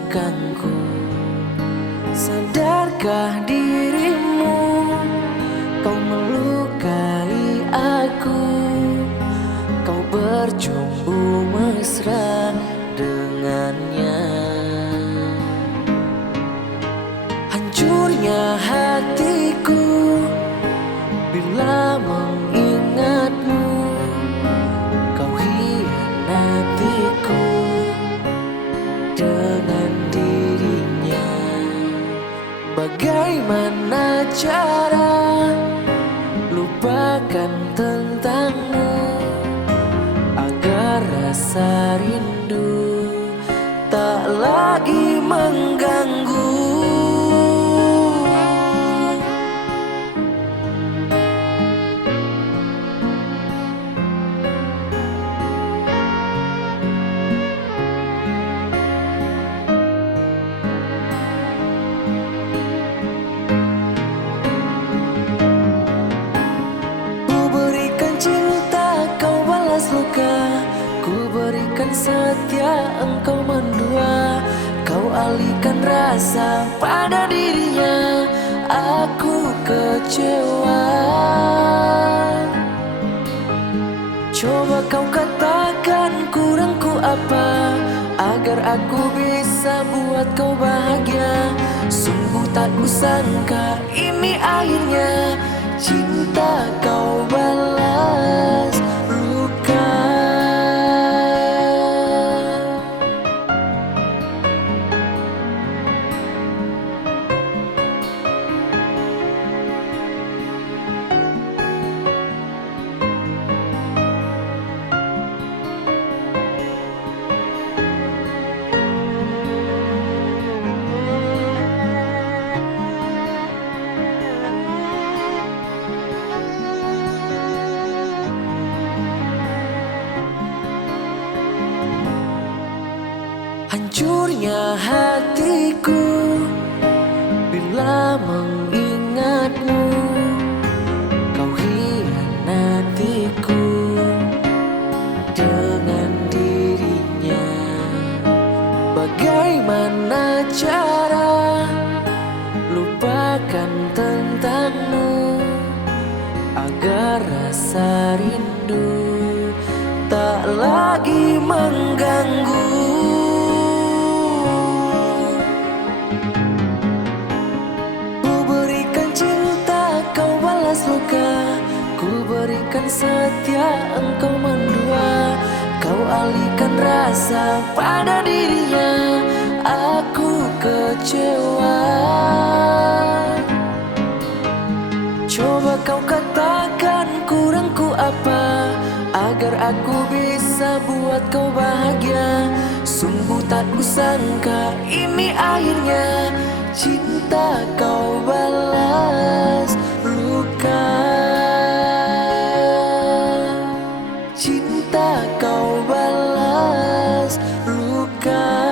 belakangku. Sadarkah dirimu, kau melukai aku, kau bercumbu mesra dengannya. Hancurnya hatiku bila mengingatmu, kau hianatiku dengan dirinya. Bagaimana cara lupakan tentangmu agar rasa rindu tak lagi mengganggu. Luka, ku berikan setia, engkau mendua. Kau alihkan rasa pada dirinya, aku kecewa. Coba kau katakan kurangku apa, agar aku bisa buat kau bahagia. Sungguh tak kusangka ini akhirnya cinta kau balas luka. Hancurnya hatiku bila mengingatmu, kau hianatiku dengan dirinya. Bagaimana cara lupakan tentangmu agar rasa rindu tak lagi mengganggu. Luka, ku berikan setia, engkau mendua. Kau alihkan rasa pada dirinya, aku kecewa. Coba kau katakan kurangku apa, agar aku bisa buat kau bahagia. Sungguh tak kusangka ini akhirnya cinta kau balas luka. Cinta kau balas luka.